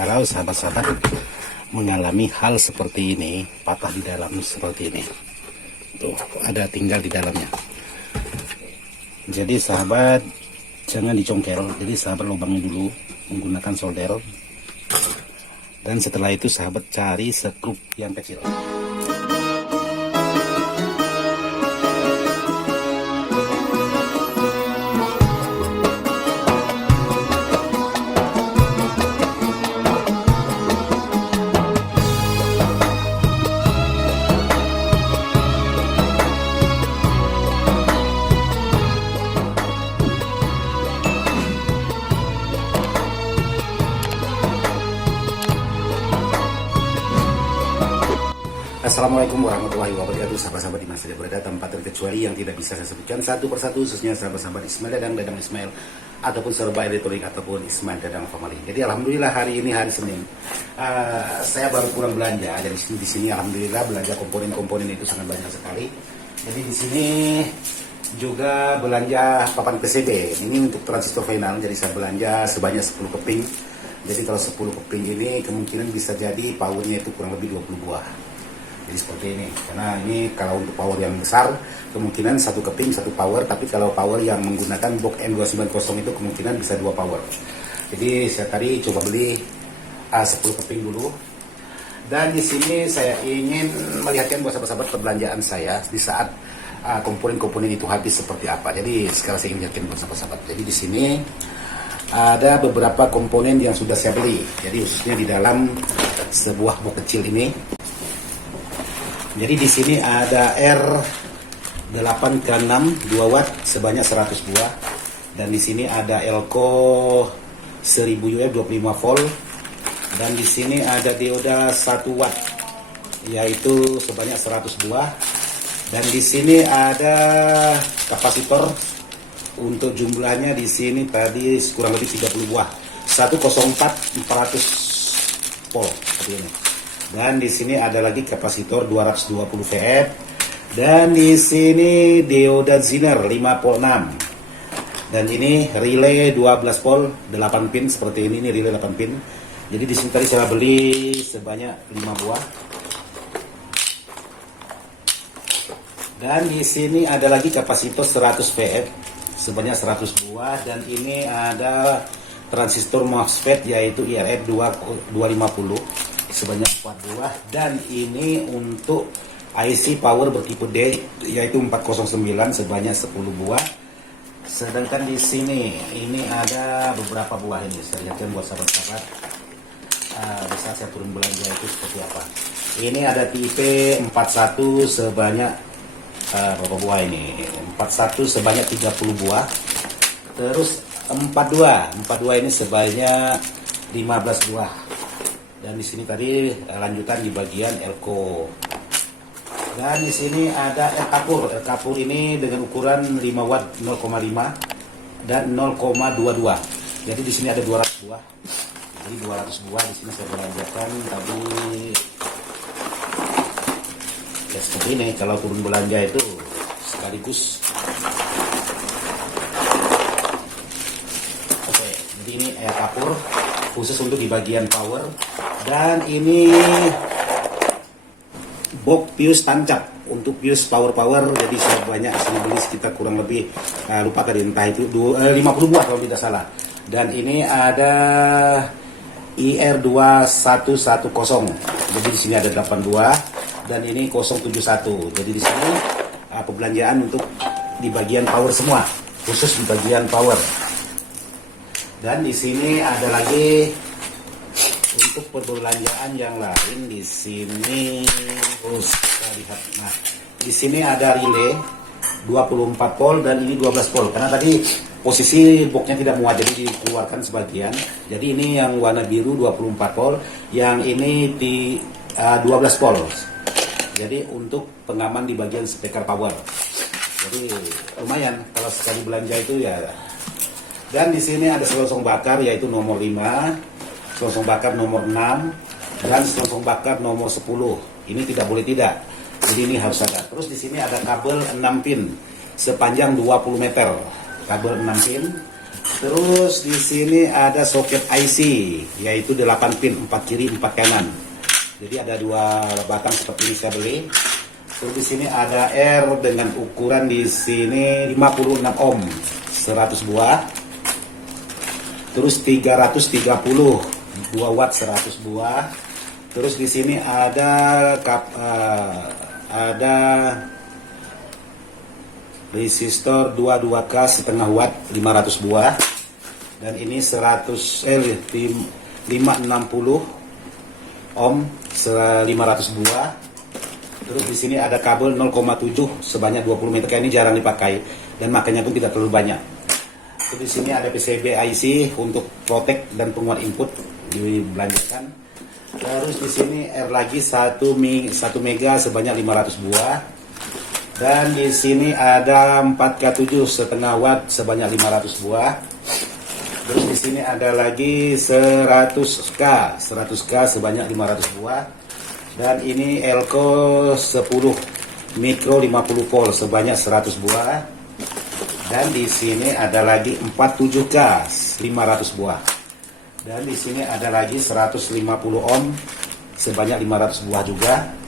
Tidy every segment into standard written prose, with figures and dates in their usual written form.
Kalau sahabat-sahabat mengalami hal seperti ini, patah di dalam seperti ini, tuh ada tinggal di dalamnya. Jadi sahabat jangan dicongkel, jadi sahabat lubangnya dulu menggunakan solder, dan setelah itu sahabat cari skrup yang kecil. Assalamualaikum warahmatullahi wabarakatuh, sahabat-sahabat di mana saja berada, tempat terkecuali yang tidak bisa saya sebutkan satu persatu, khususnya sahabat-sahabat Ismail Dadang Ismail, ataupun serba elektronik, ataupun Ismail Dadang Family. Jadi alhamdulillah hari ini hari Senin, saya baru pulang belanja. Jadi di sini alhamdulillah belanja komponen-komponen itu sangat banyak sekali. Jadi di sini juga belanja papan PCB. Ini untuk transistor final. Jadi saya belanja sebanyak 10 keping. Jadi kalau 10 keping ini kemungkinan bisa jadi powernya itu kurang lebih 20 buah. Jadi seperti ini, karena ini kalau untuk power yang besar kemungkinan satu keping satu power, tapi kalau power yang menggunakan box M290 itu kemungkinan bisa 2 power. Jadi saya tadi coba beli 10 keping dulu, dan di sini saya ingin melihatkan buat sahabat-sahabat perbelanjaan saya di saat komponen-komponen itu habis seperti apa. Jadi sekarang saya ingin lihatkan buat sahabat-sahabat. Jadi di sini ada beberapa komponen yang sudah saya beli, jadi khususnya di dalam sebuah box kecil ini. Jadi di sini ada R8K6 2 watt sebanyak 100 buah, dan di sini ada Elco 1000 UF 25 volt, dan di sini ada dioda 1 watt yaitu sebanyak 100 buah, dan di sini ada kapasitor untuk jumlahnya di sini tadi kurang lebih 30 buah 104 400 volt seperti ini. Dan di sini ada lagi kapasitor 220 VF, dan di sini dioda Zener 5 volt 6, dan ini relay 12 volt 8 pin seperti ini relay 8 pin. Jadi di sini tadi saya beli sebanyak 5 buah. Dan di sini ada lagi kapasitor 100 VF sebanyak 100 buah, dan ini ada transistor MOSFET yaitu IRF 250 sebanyak 4 buah, dan ini untuk IC power bertipe D yaitu 409 sebanyak 10 buah. Sedangkan di sini ini ada beberapa buah, ini saya lihatkan buat sahabat-sahabat saat saya turun belanja itu seperti apa. Ini ada tipe 41 sebanyak berapa buah ini? 41 sebanyak 30 buah. Terus 42 ini sebanyak 15 buah. Dan di sini tadi lanjutan di bagian Elco. Dan di sini ada Kapur. Kapur ini dengan ukuran 5 watt 0,5 dan 0,22. Jadi di sini ada 200 buah. Jadi 200 buah di sini saya belanjakan tadi. Ya seperti ini kalau turun belanja itu sekaligus. Oke, jadi ini Kapur khusus untuk di bagian power. Dan ini box fuse tancap untuk fuse power, jadi saya banyak sini beli sekitar kurang lebih lupa tadi entah itu 50 buah kalau tidak salah. Dan ini ada IR2110, jadi di sini ada 8 buah, dan ini 071. Jadi di sini perbelanjaan untuk di bagian power semua, khusus di bagian power. Dan di sini ada lagi untuk perbelanjaan yang lain. Di sini kita lihat. Nah, di sini ada relay 24 volt dan ini 12 volt. Karena tadi posisi boxnya tidak muat, jadi dikeluarkan sebagian. Jadi ini yang warna biru 24 volt, yang ini di 12 volt. Jadi untuk pengaman di bagian speaker power. Jadi lumayan kalau sekali belanja itu ya. Dan di sini ada selongsong bakar yaitu nomor 5, selongsong bakar nomor 6, dan selongsong bakar nomor 10. Ini tidak boleh tidak. Jadi ini harus ada. Terus di sini ada kabel 6 pin sepanjang 20 meter. Kabel 6 pin Terus di sini ada soket IC, yaitu 8 pin, 4 kiri, 4 kanan. Jadi ada 2 batang seperti ini saya beli. Terus di sini ada R dengan ukuran di sini 56 ohm, 100 buah. Terus 330 2 watt 100 buah. Terus di sini ada resistor 22K setengah watt 500 buah. Dan ini 560 ohm 500 buah. Terus di sini ada kabel 0,7 sebanyak 20 meter. Kayak ini jarang dipakai dan makanya pun tidak terlalu banyak. Terus di sini ada PCB IC untuk protek dan penguat input dibelanjakan. Terus di sini R lagi 1 mega sebanyak 500 buah. Dan di sini ada 4K7 setengah watt sebanyak 500 buah. Terus di sini ada lagi 100K sebanyak 500 buah. Dan ini Elco 10 mikro 50 volt sebanyak 100 buah. Dan di sini ada lagi 47K 500 buah. Dan di sini ada lagi 150 ohm sebanyak 500 buah juga.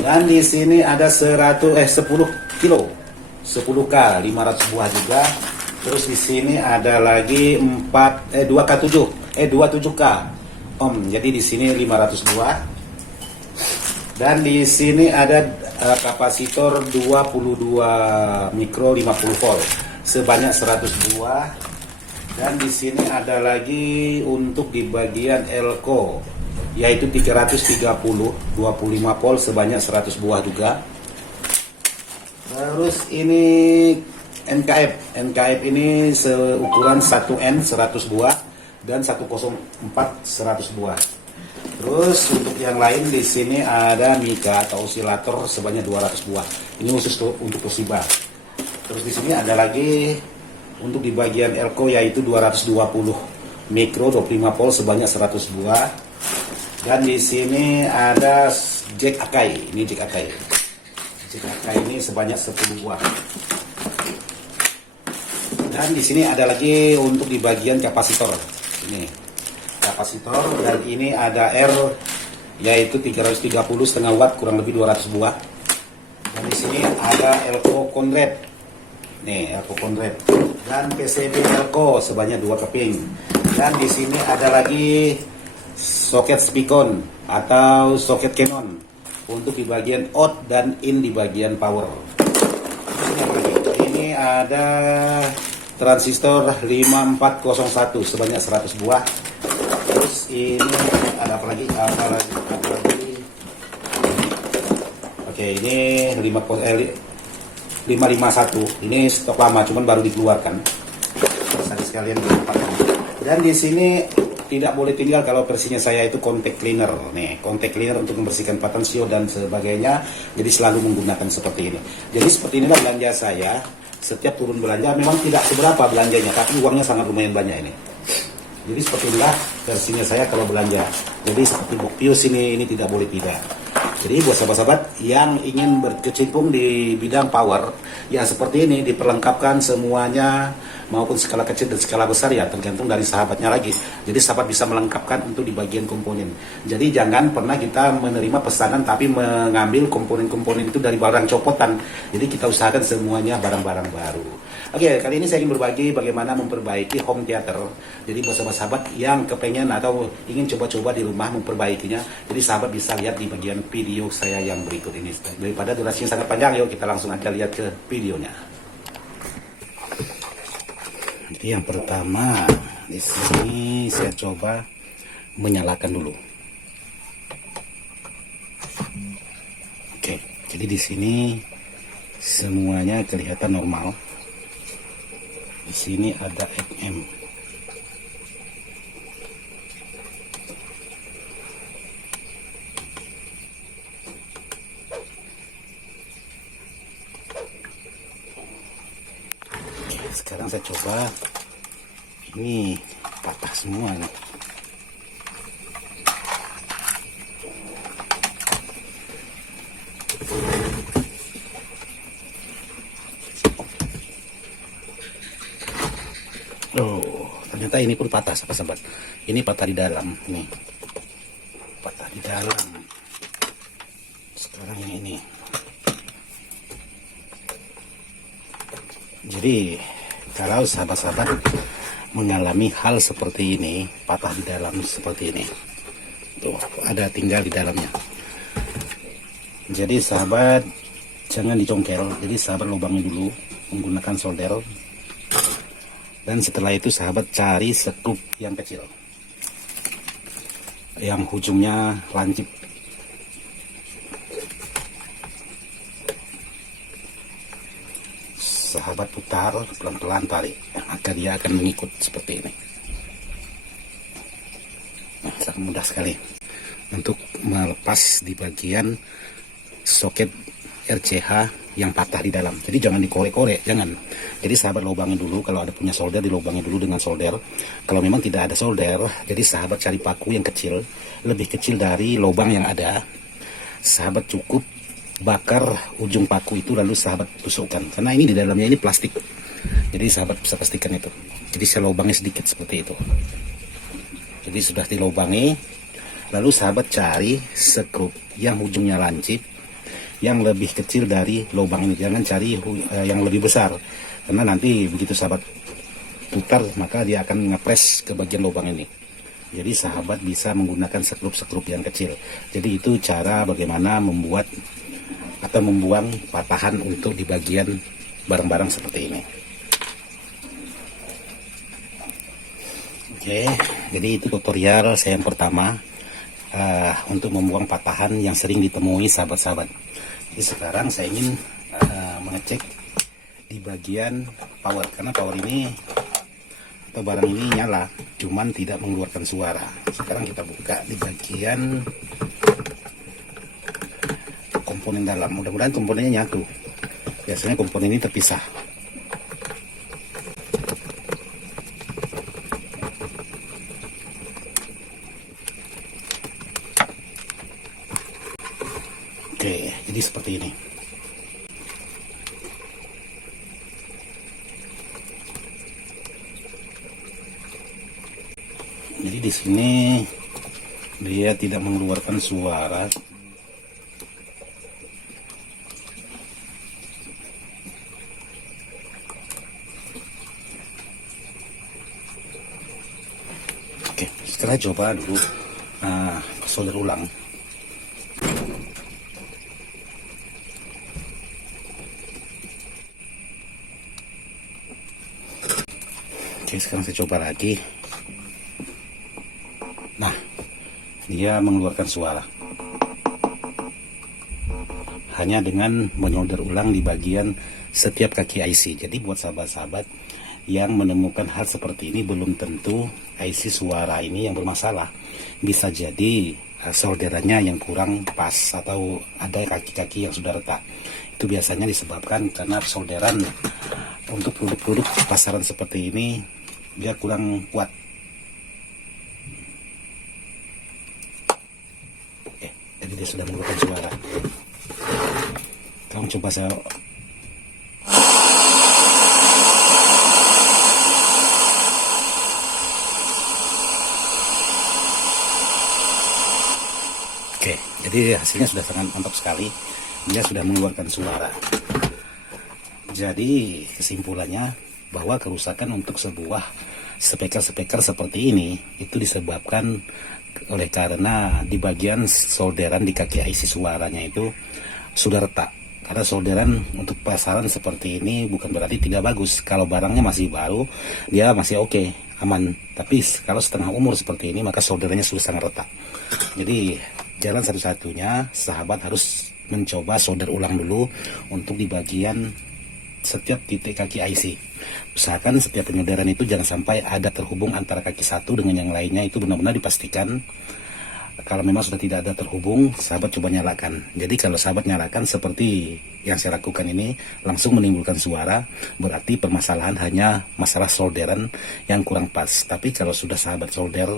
Dan di sini ada 10 kilo 10K 500 buah juga. Terus di sini ada lagi 27K ohm. Jadi di sini 500 buah. Dan di sini ada kapasitor 22 mikro 50 volt sebanyak 100 buah. Dan di sini ada lagi untuk di bagian Elco yaitu 330 25 volt sebanyak 100 buah juga. Terus ini NKF ini seukuran 1N 100 buah dan 104 100 buah. Terus untuk yang lain di sini ada Mika atau osilator sebanyak 200 buah. Ini khusus untuk Toshiba. Terus di sini ada lagi untuk di bagian Elco yaitu 220 mikro 25 volt sebanyak 100 buah. Dan di sini ada jack Akai. Ini jack Akai. Jack Akai ini sebanyak 10 buah. Dan di sini ada lagi untuk di bagian kapasitor. Ini kapasitor dan ini ada R yaitu 330 setengah watt kurang lebih 200 buah. Dan di sini ada Elco Conrad. Nih, Elco Conrad. Dan PCB Elco sebanyak 2 keping. Dan di sini ada lagi soket Spicon atau soket Canon untuk di bagian out dan in di bagian power. Ini ada transistor 5401 sebanyak 100 buah. Terus ini ada apa lagi? Oke, ini 551. Ini stok lama, cuman baru dikeluarkan. Tadi sekalian dilepaskan. Dan di sini tidak boleh tinggal kalau versinya saya itu contact cleaner. Nih, contact cleaner untuk membersihkan patensio dan sebagainya. Jadi selalu menggunakan seperti ini. Jadi seperti inilah belanja saya. Setiap turun belanja memang tidak seberapa belanjanya, tapi uangnya sangat lumayan banyak ini. Jadi seperti inilah versinya saya kalau belanja. Jadi seperti Bokpius ini tidak boleh tidak. Jadi buat sahabat-sahabat yang ingin berkecimpung di bidang power, ya seperti ini diperlengkapkan semuanya, maupun skala kecil dan skala besar ya tergantung dari sahabatnya lagi. Jadi sahabat bisa melengkapkan untuk di bagian komponen. Jadi jangan pernah kita menerima pesanan tapi mengambil komponen-komponen itu dari barang copotan. Jadi kita usahakan semuanya barang-barang baru. Oke, kali ini saya ingin berbagi bagaimana memperbaiki home theater. Jadi buat sahabat-sahabat yang kepengen atau ingin coba-coba di rumah memperbaikinya, jadi sahabat bisa lihat di bagian video saya yang berikut ini. Daripada durasinya sangat panjang, yuk kita langsung aja lihat ke videonya. Jadi yang pertama di sini saya coba menyalakan dulu. Oke, jadi di sini semuanya kelihatan normal. Di sini ada XM. Oke, sekarang saya coba. Ini patah semua nih. ternyata ini pun patah sahabat-sahabat. Ini patah di dalam, ini patah di dalam. Sekarang yang ini. Jadi kalau sahabat-sahabat mengalami hal seperti ini, patah di dalam seperti ini, tuh ada tinggal di dalamnya. Jadi sahabat jangan dicongkel, jadi sahabat lubangi dulu menggunakan solder, dan setelah itu sahabat cari sekrup yang kecil yang ujungnya lancip. Sahabat putar pelan-pelan, tarik, maka dia akan mengikut seperti ini. Nah, sangat mudah sekali untuk melepas di bagian soket RCH yang patah di dalam. Jadi jangan dikorek-korek, jangan. Jadi sahabat lubangi dulu, kalau ada punya solder dilubangi dulu dengan solder. Kalau memang tidak ada solder, jadi sahabat cari paku yang kecil, lebih kecil dari lubang yang ada. Sahabat cukup bakar ujung paku itu, lalu sahabat tusukkan, karena ini di dalamnya ini plastik. Jadi sahabat bisa pastikan itu. Jadi saya lubangnya sedikit seperti itu. Jadi sudah dilubangi, lalu sahabat cari sekrup yang ujungnya lancip, yang lebih kecil dari lubang ini. Jangan cari yang lebih besar, karena nanti begitu sahabat putar maka dia akan ngepres ke bagian lubang ini. Jadi sahabat bisa menggunakan sekrup-sekrup yang kecil. Jadi itu cara bagaimana membuat atau membuang patahan untuk di bagian barang-barang seperti ini. Oke, jadi itu tutorial saya yang pertama untuk membuang patahan yang sering ditemui sahabat-sahabat. Jadi sekarang saya ingin mengecek di bagian power, karena power ini atau barang ini nyala, cuman tidak mengeluarkan suara. Sekarang kita buka di bagian komponen dalam. Mudah-mudahan komponennya nyatu. Biasanya komponen ini terpisah. Oke, jadi seperti ini. Jadi di sini dia tidak mengeluarkan suara. Oke, setelah coba dulu solder ulang. Oke, sekarang saya coba lagi. Nah, dia mengeluarkan suara hanya dengan menyolder ulang di bagian setiap kaki IC. Jadi buat sahabat-sahabat yang menemukan hal seperti ini, belum tentu IC suara ini yang bermasalah. Bisa jadi solderannya yang kurang pas atau ada kaki-kaki yang sudah retak. Itu biasanya disebabkan karena solderan untuk produk-produk pasaran seperti ini dia kurang kuat. Jadi dia sudah mengeluarkan suara. Kamu coba saya. Oke, jadi hasilnya sudah sangat mantap sekali. Dia sudah mengeluarkan suara. Jadi kesimpulannya bahwa kerusakan untuk sebuah speaker seperti ini itu disebabkan oleh karena di bagian solderan di kaki IC suaranya itu sudah retak. Karena solderan untuk pasaran seperti ini bukan berarti tidak bagus. Kalau barangnya masih baru, dia masih oke, aman. Tapi kalau setengah umur seperti ini, maka solderannya sudah sangat retak. Jadi jalan satu-satunya sahabat harus mencoba solder ulang dulu untuk di bagian setiap titik kaki IC. Usahakan setiap penyolderan itu jangan sampai ada terhubung antara kaki satu dengan yang lainnya. Itu benar-benar dipastikan. Kalau memang sudah tidak ada terhubung, sahabat coba nyalakan. Jadi kalau sahabat nyalakan seperti yang saya lakukan ini, langsung menimbulkan suara, berarti permasalahan hanya masalah solderan yang kurang pas. Tapi kalau sudah sahabat solder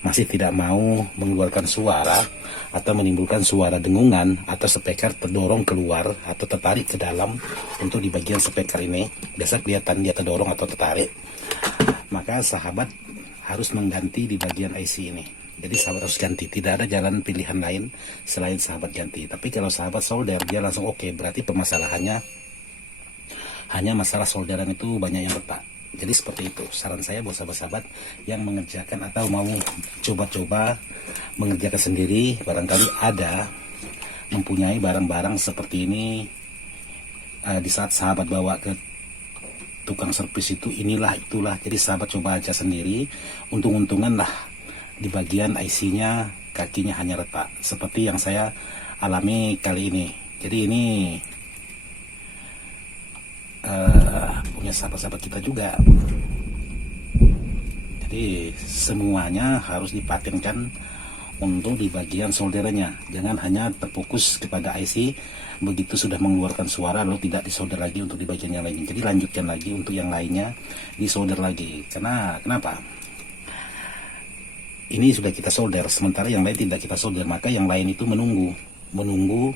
masih tidak mau mengeluarkan suara atau menimbulkan suara dengungan atau speaker terdorong keluar atau tertarik ke dalam, untuk di bagian speaker ini biasa kelihatan dia terdorong atau tertarik, maka sahabat harus mengganti di bagian IC ini. Jadi sahabat harus ganti, tidak ada jalan pilihan lain selain sahabat ganti. Tapi kalau sahabat solder dia langsung oke, berarti permasalahannya hanya masalah solderan itu banyak yang retak. Jadi seperti itu saran saya buat sahabat-sahabat yang mengerjakan atau mau coba-coba mengerjakan sendiri, barangkali ada mempunyai barang-barang seperti ini. Di saat sahabat bawa ke tukang servis itu inilah itulah, jadi sahabat coba aja sendiri, untung-untungan lah di bagian IC-nya kakinya hanya retak seperti yang saya alami kali ini. Jadi ini punya sahabat-sahabat kita juga, jadi semuanya harus dipatenkan untuk di bagian solderannya, jangan hanya terfokus kepada IC, begitu sudah mengeluarkan suara lalu tidak disolder lagi untuk di bagian yang lainnya. Jadi lanjutkan lagi untuk yang lainnya disolder lagi. Karena kenapa? Ini sudah kita solder, sementara yang lain tidak kita solder, maka yang lain itu menunggu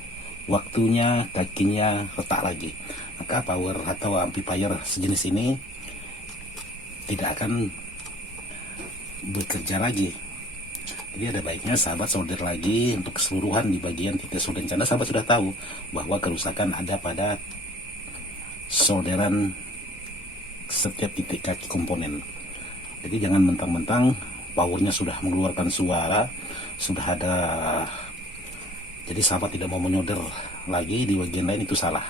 waktunya kakinya retak lagi. Maka power atau amplifier sejenis ini tidak akan bekerja lagi. Jadi ada baiknya sahabat solder lagi untuk keseluruhan di bagian titik solder. Karena sahabat sudah tahu bahwa kerusakan ada pada solderan setiap titik kaki komponen. Jadi jangan mentang-mentang powernya sudah mengeluarkan suara, sudah ada, jadi sahabat tidak mau menyolder lagi di bagian lain, itu salah.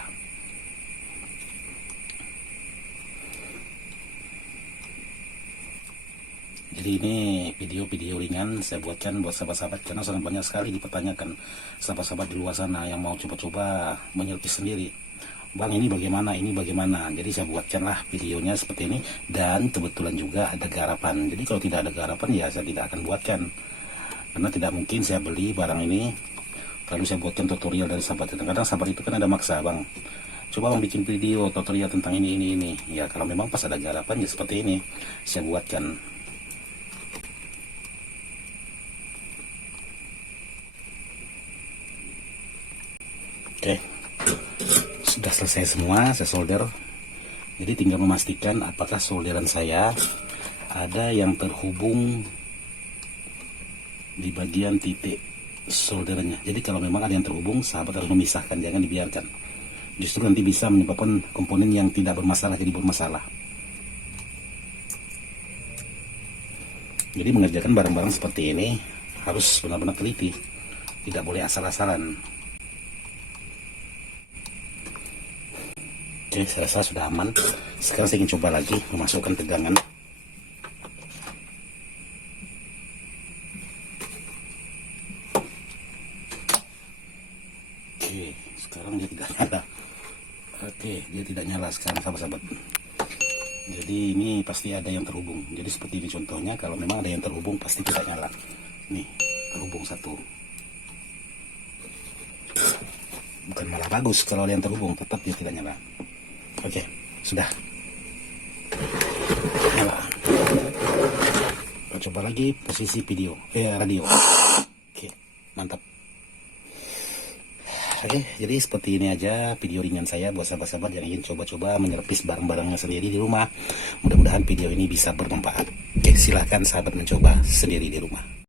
Jadi ini video-video ringan saya buatkan buat sahabat-sahabat karena sangat banyak sekali dipertanyakan sahabat-sahabat di luar sana yang mau coba-coba menyelpis sendiri. Bang, ini bagaimana, ini bagaimana. Jadi saya buatkanlah videonya seperti ini, dan kebetulan juga ada garapan. Jadi kalau tidak ada garapan ya saya tidak akan buatkan, karena tidak mungkin saya beli barang ini lalu saya buatkan tutorial dari sahabat. Kadang sahabat itu kan ada maksa, bang coba bang bikin video tutorial tentang ini. Ya kalau memang pas ada garapan ya seperti ini saya buatkan. Oke, sudah selesai semua, saya solder. Jadi tinggal memastikan apakah solderan saya ada yang terhubung di bagian titik solderannya. Jadi kalau memang ada yang terhubung, sahabat harus memisahkan, jangan dibiarkan. Justru nanti bisa menyebabkan komponen yang tidak bermasalah jadi bermasalah. Jadi mengerjakan barang-barang seperti ini harus benar-benar teliti, tidak boleh asal-asalan. Oke, saya rasa sudah aman. Sekarang saya ingin coba lagi memasukkan tegangan. Oke, sekarang dia tidak nyala. Oke, dia tidak nyala sekarang sahabat-sahabat. Jadi ini pasti ada yang terhubung. Jadi seperti ini contohnya, kalau memang ada yang terhubung pasti tidak nyala. Nih, terhubung satu. Bukan malah bagus kalau ada yang terhubung, tetap dia tidak nyala. Oke, sudah nyala. Kita coba lagi posisi radio. Oke, mantap. Oke, jadi seperti ini aja video ringan saya buat sahabat-sahabat yang ingin coba-coba menyerpis barang-barangnya sendiri di rumah. Mudah-mudahan video ini bisa bermanfaat. Oke, silahkan sahabat mencoba sendiri di rumah.